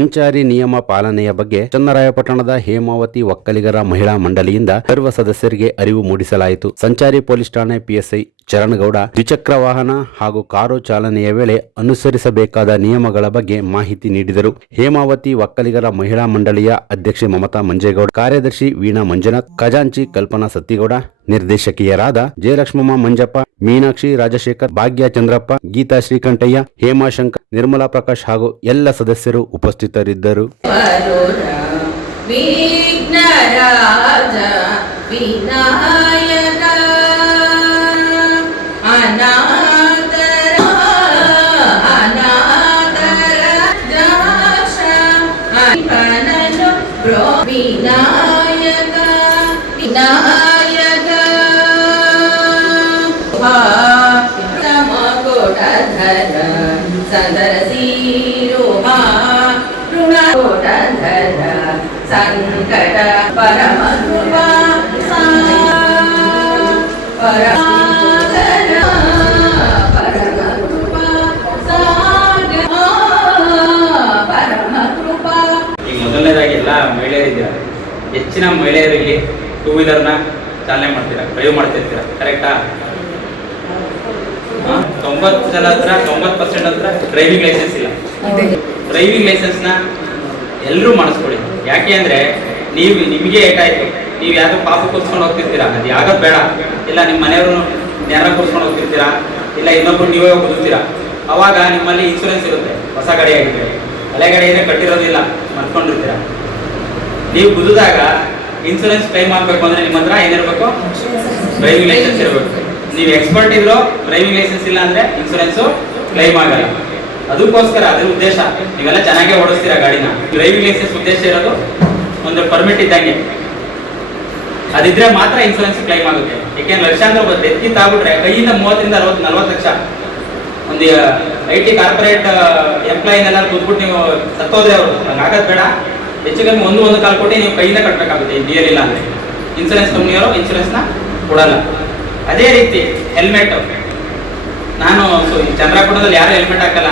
ಸಂಚಾರಿ ನಿಯಮ ಪಾಲನೆಯ ಬಗ್ಗೆ ಚನ್ನರಾಯಪಟ್ಟಣದ ಹೇಮಾವತಿ ಒಕ್ಕಲಿಗರ ಮಹಿಳಾ ಮಂಡಳಿಯಿಂದ ಸರ್ವ ಸದಸ್ಯರಿಗೆ ಅರಿವು ಮೂಡಿಸಲಾಯಿತು. ಸಂಚಾರಿ ಪೊಲೀಸ್ ಠಾಣೆ ಪಿಎಸ್ಐ ಚರಣಗೌಡ ದ್ವಿಚಕ್ರ ವಾಹನ ಹಾಗೂ ಕಾರು ಚಾಲನೆಯ ವೇಳೆ ಅನುಸರಿಸಬೇಕಾದ ನಿಯಮಗಳ ಬಗ್ಗೆ ಮಾಹಿತಿ ನೀಡಿದರು. ಹೇಮಾವತಿ ಒಕ್ಕಲಿಗರ ಮಹಿಳಾ ಮಂಡಳಿಯ ಅಧ್ಯಕ್ಷೆ ಮಮತಾ ಮಂಜೇಗೌಡ, ಕಾರ್ಯದರ್ಶಿ ವೀಣಾ ಮಂಜುನಾಥ್, ಖಜಾಂಚಿ ಕಲ್ಪನಾ ಸತ್ತಿಗೌಡ, ನಿರ್ದೇಶಕಿಯರಾದ ಜಯಲಕ್ಷ್ಮಮ್ಮ ಮಂಜಪ್ಪ, ಮೀನಾಕ್ಷಿ ರಾಜಶೇಖರ್, ಭಾಗ್ಯ ಚಂದ್ರಪ್ಪ, ಗೀತಾ ಶ್ರೀಕಂಠಯ್ಯ, ಹೇಮಾಶಂಕರ್, ನಿರ್ಮಲಾ ಪ್ರಕಾಶ್ ಹಾಗೂ ಎಲ್ಲ ಸದಸ್ಯರು ಉಪಸ್ಥಿತರಿದ್ದರು. ಸಂಕಟ ಪರಮ ಕೃಪಾ ಮೊದಲನೇದಾಗಿ ಎಲ್ಲ ಮಹಿಳೆಯರಿದ್ದೀರಾ, ಹೆಚ್ಚಿನ ಮಹಿಳೆಯರು ಇಲ್ಲಿ ಟೂ ವೀಲರ್ನ ಚಾಲನೆ ಮಾಡ್ತೀರಾ, ಡ್ರೈವ್ ಮಾಡ್ತಿರ್ತೀರಾ, ಕರೆಕ್ಟಾ? 90 ಜನ ಹತ್ರ 90% ಹತ್ರ ಡ್ರೈವಿಂಗ್ ಲೈಸೆನ್ಸ್ ಇಲ್ಲ. ಡ್ರೈವಿಂಗ್ ಲೈಸೆನ್ಸ್ನ ಎಲ್ಲರೂ ಮಾಡಿಸ್ಕೊಳ್ಳಿ. ಯಾಕೆ ಅಂದರೆ ನಿಮಗೆ ಏಟಾಯಿತು, ನೀವು ಯಾವ್ದು ಪಾಪ ಕೂರ್ಸ್ಕೊಂಡು ಹೋಗ್ತಿರ್ತೀರಾ, ಅದು ಯಾವ್ದು ಬೇಡ, ಇಲ್ಲ ನಿಮ್ಮ ಮನೆಯವರು ನೇರ ಕೂರ್ಸ್ಕೊಂಡು ಹೋಗ್ತಿರ್ತೀರಾ, ಇಲ್ಲ ಇನ್ನೊಬ್ರು ನೀವೇ ಬದುಕ್ತೀರಾ, ಅವಾಗ ನಿಮ್ಮಲ್ಲಿ ಇನ್ಶೂರೆನ್ಸ್ ಇರುತ್ತೆ. ಹೊಸ ಗಾಡಿ ಆಗಿದೆ, ಹಳೆ ಗಾಡಿಯೇ ಕಟ್ಟಿರೋದಿಲ್ಲ, ಮರ್ತ್ಕೊಂಡಿರ್ತೀರ. ನೀವು ಬುದಿದಾಗ ಇನ್ಶೂರೆನ್ಸ್ ಕ್ಲೈಮ್ ಆಗಬೇಕು ಅಂದರೆ ನಿಮ್ಮ ಹತ್ರ ಏನಿರಬೇಕು? ಡ್ರೈವಿಂಗ್ ಲೈಸೆನ್ಸ್ ಇರಬೇಕು. ನೀವು ಎಕ್ಸ್ಪರ್ಟ್ ಇದ್ರೂ ಡ್ರೈವಿಂಗ್ ಲೈಸೆನ್ಸ್ ಇಲ್ಲ ಅಂದರೆ ಇನ್ಶೂರೆನ್ಸು ಕ್ಲೈಮ್ ಆಗಲ್ಲ. ಅದಕ್ಕೋಸ್ಕರ ಅದ್ರ ಉದ್ದೇಶ, ನೀವೆಲ್ಲ ಚೆನ್ನಾಗೇ ಓಡಿಸ್ತೀರಾ ಗಾಡಿನ. ಡ್ರೈವಿಂಗ್ ಲೈಸೆನ್ಸ್ ಉದ್ದೇಶ ಇರೋದು ಒಂದು ಪರ್ಮಿಟ್ ಇದ್ದಂಗೆ, ಅದಿದ್ರೆ ಮಾತ್ರ ಇನ್ಶೂರೆನ್ಸ್ ಕ್ಲೈಮ್ ಆಗುತ್ತೆ. ಏಕೆಂದ್ರೆ ಲಕ್ಷಾಂತರ ಒಬ್ಬ ಡೆತ್ ಆಗ್ಬಿಟ್ರೆ ಕೈಯಿಂದ 30 ರಿಂದ 40 ಲಕ್ಷ. ಒಂದು IT ಕಾರ್ಪೊರೇಟ್ ಎಂಪ್ಲಾಯಿನೆಲ್ಲ ಕೂತ್ಬಿಟ್ಟು ನೀವು ಸತ್ತೋದ್ರೆ ಅವರು ಆಗೋದು ಬೇಡ, ಹೆಚ್ಚು ಕಮ್ಮಿ ಒಂದು ಕಾಲು ಕೋಟಿ ನೀವು ಕೈಯಿಂದ ಕಟ್ಟಬೇಕಾಗುತ್ತೆ. DL ಇಲ್ಲ ಅಂದರೆ ಇನ್ಶೂರೆನ್ಸ್ ಕಂಪ್ನಿಯವರು ಇನ್ಶೂರೆನ್ಸ್ನ ಕೊಡಲ್ಲ. ಅದೇ ರೀತಿ ಹೆಲ್ಮೆಟ್, ನಾನು ಚಂದ್ರಪಟ್ಟಣದಲ್ಲಿ ಯಾರು ಹೆಲ್ಮೆಟ್ ಹಾಕಲ್ಲ.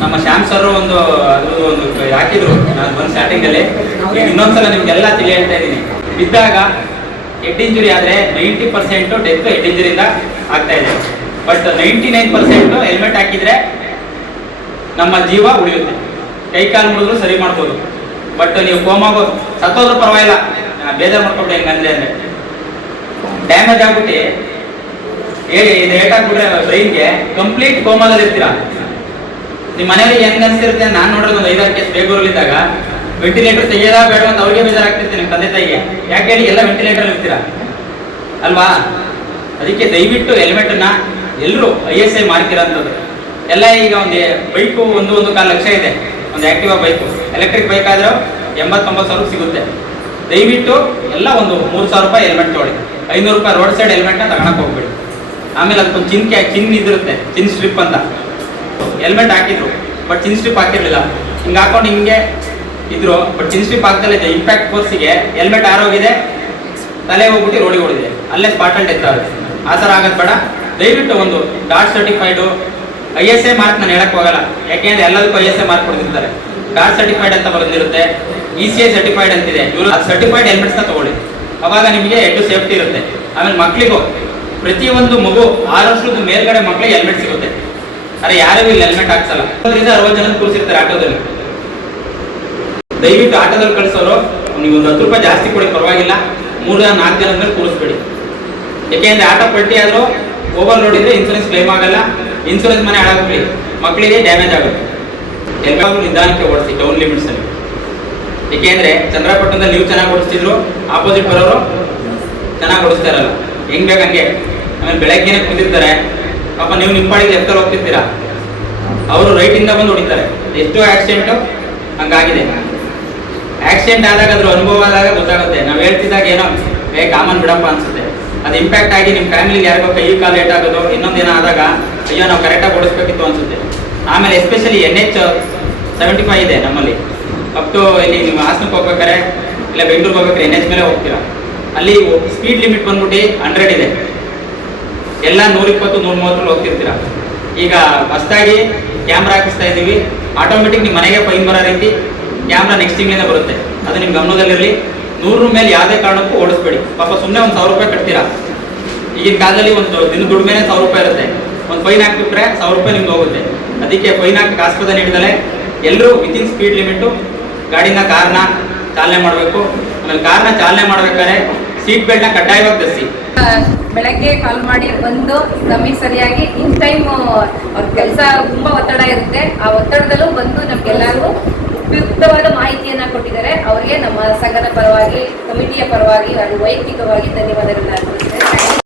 ನಮ್ಮ ಶ್ಯಾಮ್ ಸರ್ ಒಂದು ಹಾಕಿದ್ರು, ನಾನು ಬಂದು ಸ್ಟಾರ್ಟಿಂಗಲ್ಲಿ. ಇನ್ನೊಂದ್ಸಲ ನಿಮ್ಗೆಲ್ಲ ತಿಳಿ ಹೇಳ್ತಾ ಇದ್ದೀನಿ. ಬಿದ್ದಾಗ ಹೆಡ್ ಇಂಜುರಿ ಆದರೆ 90% ಡೆತ್ ಹೆಡ್ ಇಂಜುರಿಯಿಂದ ಆಗ್ತಾ ಇದೆ. ಬಟ್ 99% ಹೆಲ್ಮೆಟ್ ಹಾಕಿದ್ರೆ ನಮ್ಮ ಜೀವ ಉಳಿಯುತ್ತೆ. ಕೈ ಕಾಲು ಮುಡಿದ್ರು ಸರಿ ಮಾಡ್ಬೋದು. ಬಟ್ ನೀವು ಕೋಮಾಗೋ ಸತ್ತೋದ್ರೂ ಪರವಾಗಿಲ್ಲ, ಬೇಜಾರು ಮಾಡ್ಕೊಬಿಡಿ. ಹೆಂಗಂದ್ರೆ ಅಂದರೆ ಡ್ಯಾಮೇಜ್ ಆಗ್ಬಿಟ್ಟು ಹೇಳಿ ಇದು ಏಟಾಗ್ಬಿಟ್ರೆ ಬ್ರೈನ್ಗೆ ಕಂಪ್ಲೀಟ್ ಕೋಮಾದಲ್ಲಿ ಇರ್ತೀರಾ. ನಿಮ್ಮ ಮನೆಯಲ್ಲಿ ಹೆಂಗೆ ಅನಿಸ್ತಿರುತ್ತೆ, ನಾನು ನೋಡೋದು ಒಂದು 5-6 ಕೇಸ್ ಬೇಗೂರಲ್ಲಿದ್ದಾಗ ವೆಂಟಿಲೇಟರ್ ತೆಗೆಯೋದಾ ಬೇಡ ಅಂತ ಅವ್ರಿಗೆ ಬೇಜಾರಾಗ್ತಿರ್ತೀನಿ, ನಿಮ್ಮ ತಂದೆ ತಾಯಿಗೆ. ಯಾಕೆ ಹೇಳಿ, ಎಲ್ಲ ವೆಂಟಿಲೇಟರ್ ಇರ್ತೀರಾ ಅಲ್ವಾ? ಅದಕ್ಕೆ ದಯವಿಟ್ಟು ಹೆಲ್ಮೆಟನ್ನ ಎಲ್ಲರೂ ISI ಮಾರ್ಕಿರೋಂಥದ್ದು ಎಲ್ಲ. ಈಗ ಒಂದು ಬೈಕು ಒಂದು ಕಾಲು ಲಕ್ಷ ಇದೆ, ಒಂದು ಆಕ್ಟಿವಾ ಬೈಕು. ಎಲೆಕ್ಟ್ರಿಕ್ ಬೈಕ್ ಆದರೂ 80-90 ಸಾವಿರ ಸಿಗುತ್ತೆ. ದಯವಿಟ್ಟು ಎಲ್ಲ ಒಂದು 3,000 ರೂಪಾಯಿ ಹೆಲ್ಮೆಟ್ ತೊಗೊಳ್ಳಿ. 500 ರೂಪಾಯಿ ರೋಡ್ ಸೈಡ್ ಹೆಲ್ಮೆಟ್ನ ತಗೊಳಕ್ಕೆ ಹೋಗ್ಬೇಡಿ. ಆಮೇಲೆ ಅದಕ್ಕೊಂದು ಚಿನ್ ಇದಿರುತ್ತೆ, ಚಿನ್ ಸ್ಟ್ರಿಪ್ ಅಂತ. ಹೆಲ್ಮೆಟ್ ಹಾಕಿದ್ರು ಬಟ್ ಚಿನ್ ಸ್ಟ್ರಿಪ್ ಹಾಕಿರಲಿಲ್ಲ, ಹಿಂಗೆ ಹಾಕೊಂಡು ಹಿಂಗೆ ಇದ್ರು. ಬಟ್ ಚಿನ್ ಸ್ಟ್ರಿಪ್ ಹಾಕ್ದಲ್ಲ, ಇಂಪ್ಯಾಕ್ಟ್ ಫೋರ್ಸಿಗೆ ಹೆಲ್ಮೆಟ್ ಆರೋಗಿದೆ, ತಲೆ ಹೋಗ್ಬಿಟ್ಟು ರೋಡಿಗೆ ಹೊಡಿದೆ, ಅಲ್ಲೇ ಸ್ಪಾಟಲ್ಲಿ ಡೆತ್ ಆಗುತ್ತೆ. ಆ ಥರ ಆಗೋದು ಬೇಡ. ದಯವಿಟ್ಟು ಒಂದು ಡಾಟ್ ಸರ್ಟಿಫೈಡು ISI ಮಾರ್ಕ್ ನಾನು ಹೇಳಕ್ಕೆ ಹೋಗಲ್ಲ, ಯಾಕೆಂದರೆ ಎಲ್ಲದಕ್ಕೂ ISI ಮಾರ್ಕ್ ಕೊಡ್ತಿರ್ತಾರೆ. ಡಾಟ್ ಸರ್ಟಿಫೈಡ್ ಅಂತ ಬಂದಿರುತ್ತೆ, ECI ಸರ್ಟಿಫೈಡ್ ಅಂತಿದೆ. ಇವರು ಅದು ಸರ್ಟಿಫೈಡ್ ಹೆಲ್ಮೆಟ್ಸ್ನ ತೊಗೊಳ್ಳಿ, ಅವಾಗ ನಿಮಗೆ ಎಷ್ಟು ಸೇಫ್ಟಿ ಇರುತ್ತೆ. ಆಮೇಲೆ ಮಕ್ಕಳಿಗೂ, ಪ್ರತಿಯೊಂದು ಮಗು 6 ವರ್ಷದ ಮೇಲ್ಗಡೆ ಮಕ್ಕಳಿಗೆ ಹೆಲ್ಮೆಟ್ ಸಿಗುತ್ತೆ. ಆದರೆ ಯಾರು ಇಲ್ಲಿ ಹೆಲ್ಮೆಟ್ ಹಾಕ್ಸಲ್ಲ. 50-60 ಜನ ಕೂರಿಸಿರ್ತಾರೆ ಆಟೋದಲ್ಲಿ. ದಯವಿಟ್ಟು ಆಟೋದಲ್ಲಿ ಕಳಿಸೋರು ನೀವು ಒಂದು 10 ರೂಪಾಯಿ ಜಾಸ್ತಿ ಕೊಡಿ, ಪರವಾಗಿಲ್ಲ. 3-4 ಜನ ಮೇಲೆ ಕೂರಿಸ್ಬೇಡಿ. ಯಾಕೆಂದರೆ ಆಟೋ ಪಲ್ಟಿ ಆದರೂ ಓವರ್ ಲೋಡ್ ಇದ್ರೆ ಇನ್ಶೂರೆನ್ಸ್ ಕ್ಲೈಮ್ ಆಗಲ್ಲ. ಇನ್ಶೂರೆನ್ಸ್ ಮನೆ ಹಾಳಾಗ್ಬಿಡಿ, ಮಕ್ಕಳಿಗೆ ಡ್ಯಾಮೇಜ್ ಆಗುತ್ತೆ. ಎಲ್ಲರೂ ನಿಧಾನಕ್ಕೆ ಓಡಿಸಿ, ಡೌನ್ ಲಿಮಿಟ್ಸಲ್ಲಿ. ಏಕೆಂದರೆ ಚಂದ್ರಪಟ್ಟಣದಲ್ಲಿ ನೀವು ಚೆನ್ನಾಗಿ ಓಡಿಸ್ತಿದ್ರು, ಆಪೋಸಿಟ್ ಬರೋರು ಚೆನ್ನಾಗಿ ಓಡಿಸ್ತಾ ಇರಲ್ಲ. ಹೆಂಗೆ ಬೇಕಂಗೆ. ಆಮೇಲೆ ಬೆಳಗ್ಗೆನೇ ಕೂತಿರ್ತಾರೆ ಪಾಪ, ನೀವು ನಿಮ್ಮ ಪಾಡಿಗೆ ಲೆಫ್ಟಲ್ಲಿ ಹೋಗ್ತಿರ್ತೀರಾ, ಅವರು ರೈಟಿಂದ ಬಂದು ಹೊಡಿತಾರೆ. ಎಷ್ಟೋ ಆಕ್ಸಿಡೆಂಟು ಹಂಗಾಗಿದೆ. ಆಕ್ಸಿಡೆಂಟ್ ಆದಾಗ ಅದ್ರ ಅನುಭವ ಆದಾಗ ಗೊತ್ತಾಗುತ್ತೆ. ನಾವು ಹೇಳ್ತಿದ್ದಾಗ ಏನೋ ಕಾಮನ್ ಬಿಡಪ್ಪ ಅನ್ಸುತ್ತೆ. ಅದು ಇಂಪ್ಯಾಕ್ಟ್ ಆಗಿ ನಿಮ್ಮ ಫ್ಯಾಮಿಲಿಗೆ ಯಾರಿಗೋ ಕೈ ಕಾಲು ಏಟಾಗೋದು, ಇನ್ನೊಂದೇನೋ ಆದಾಗ ಅಯ್ಯೋ ನಾವು ಕರೆಕ್ಟಾಗಿ ಓಡಿಸ್ಬೇಕಿತ್ತು ಅನ್ಸುತ್ತೆ. ಆಮೇಲೆ ಎಸ್ಪೆಷಲಿ NH75 ಇದೆ ನಮ್ಮಲ್ಲಿ. ಅಪ್ ಟು ಇಲ್ಲಿ ನೀವು ಹಾಸನಕ್ಕೆ ಹೋಗ್ಬೇಕಾರೆ ಇಲ್ಲ ಬೆಂಗಳೂರಿಗೆ ಹೋಗ್ಬೇಕಾರೆ NH ಮೇಲೆ ಹೋಗ್ತೀರಾ. ಅಲ್ಲಿ ಸ್ಪೀಡ್ ಲಿಮಿಟ್ ಬಂದ್ಬಿಟ್ಟು 100 ಇದೆ. ಎಲ್ಲ 120-130 ಹೋಗ್ತಿರ್ತೀರ. ಈಗ ಹೊಸದಾಗಿ ಕ್ಯಾಮ್ರಾ ಹಾಕಿಸ್ತಾ ಇದ್ದೀವಿ, ಆಟೋಮೆಟಿಕ್ ನಿಮ್ಮ ಮನೆಗೆ ಫೈನ್ ಬರೋ ರೀತಿ ಕ್ಯಾಮ್ರಾ ನೆಕ್ಸ್ಟ್ ತಿಂಗಳಿಂದ ಬರುತ್ತೆ. ಅದು ನಿಮ್ಮ ಗಮನದಲ್ಲಿರಲಿ. 100 ಮೇಲೆ ಯಾವುದೇ ಕಾರಣಕ್ಕೂ ಓಡಿಸ್ಬೇಡಿ. ಪಾಪ ಸುಮ್ಮನೆ ಒಂದು 1000 ರೂಪಾಯಿ ಕಟ್ತೀರಾ. ಈಗಿನ ಕಾಲದಲ್ಲಿ ಒಂದು ದಿನ ದುಡಿಮೆನೆ 1000 ರೂಪಾಯಿ ಇರುತ್ತೆ. ಒಂದು ಫೈನ್ ಹಾಕ್ಬಿಟ್ರೆ 1000 ರೂಪಾಯಿ ನಿಮ್ಗೆ ಹೋಗುತ್ತೆ. ಅದಕ್ಕೆ ಫೈನ್ ಹಾಕಿ ಆಸ್ಪದ ನೀಡಿದಲೆ ಎಲ್ಲರೂ ವಿತಿನ್ ಸ್ಪೀಡ್ ಲಿಮಿಟು ಗಾಡಿನ ಕಾರ್ನ ಚಾಲನೆ ಮಾಡಬೇಕು. ಆಮೇಲೆ ಕಾರ್ನ ಚಾಲನೆ ಮಾಡ್ಬೇಕಾದ್ರೆ ಸೀಟ್ ಬೆಲ್ಟ್ನ ಕಡ್ಡಾಯವಾಗಿ ಧರಿಸಿ. ಬೆಳಗ್ಗೆ ಕಾಲ್ ಮಾಡಿ ಬಂದು ನಮಗೆ ಸರಿಯಾಗಿ ಇನ್ ಟೈಮ್ ಅವ್ರ ಕೆಲಸ ತುಂಬಾ ಒತ್ತಡ ಇರುತ್ತೆ. ಆ ಒತ್ತಡದಲ್ಲೂ ಬಂದು ನಮ್ಗೆಲ್ಲರಿಗೂ ಉಪಯುಕ್ತವಾದ ಮಾಹಿತಿಯನ್ನ ಕೊಟ್ಟಿದ್ದಾರೆ. ಅವರಿಗೆ ನಮ್ಮ ಸಂಘದ ಪರವಾಗಿ, ಕಮಿಟಿಯ ಪರವಾಗಿ ಹಾಗೂ ವೈಯಕ್ತಿಕವಾಗಿ ಧನ್ಯವಾದಗಳನ್ನ ಅರ್ಪಿಸುತ್ತೇನೆ.